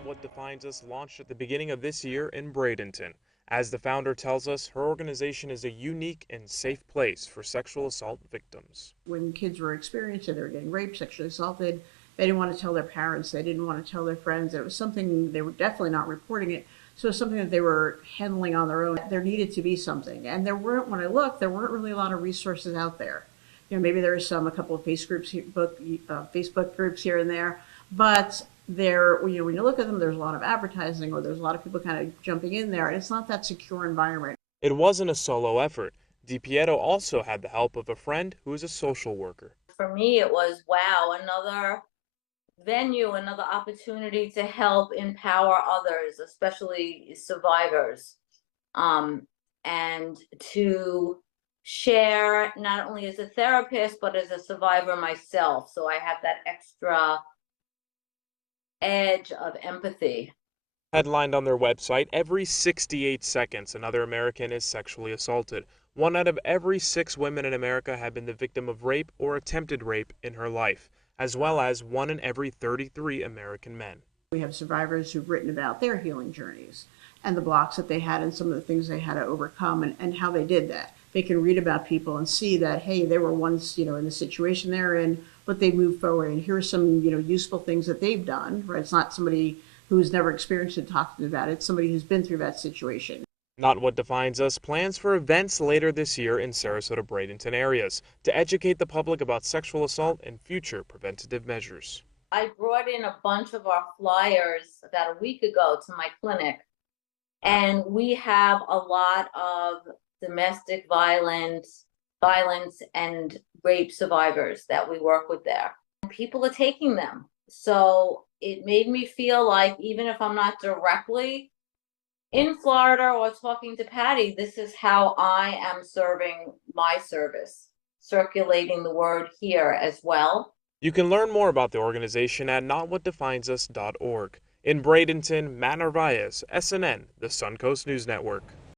Not What Defines Us launched at the beginning of this year in Bradenton. As the founder tells us, her organization is a unique and safe place for sexual assault victims. When kids were experiencing, they were getting raped, sexually assaulted, they didn't want to tell their parents, they didn't want to tell their friends. It was something, they were definitely not reporting it. So it was something that they were handling on their own. There needed to be something. And there weren't, when I looked, there weren't really a lot of resources out there. Maybe there was a couple of Facebook groups here and there, but there, when you look at them, there's a lot of advertising, or there's a lot of people kind of jumping in there, and it's not that secure environment. It wasn't a solo effort. DiPietro also had the help of a friend who is a social worker. For me, it was, wow, another venue, another opportunity to help empower others, especially survivors, and to share not only as a therapist, but as a survivor myself. So I have that extra edge of empathy. Headlined on their website, every 68 seconds another American is sexually assaulted. 1 out of every 6 women in America have been the victim of rape or attempted rape in her life, as well as 1 in every 33 American men. We have survivors who've written about their healing journeys and the blocks that they had and some of the things they had to overcome, and how they did that. They can read about people and see that, hey, they were once, in the situation they're in, but they moved forward, and here's some, useful things that they've done, right? It's not somebody who's never experienced it talking about it. It's somebody who's been through that situation. Not What Defines Us plans for events later this year in Sarasota, Bradenton areas to educate the public about sexual assault and future preventative measures. I brought in a bunch of our flyers about a week ago to my clinic, and we have a lot of domestic violence and rape survivors that we work with there. People are taking them. So it made me feel like, even if I'm not directly in Florida or talking to Patty, this is how I am serving my service, circulating the word here as well. You can learn more about the organization at notwhatdefinesus.org. In Bradenton, Matt NARVAEZ, SNN, the Suncoast News Network.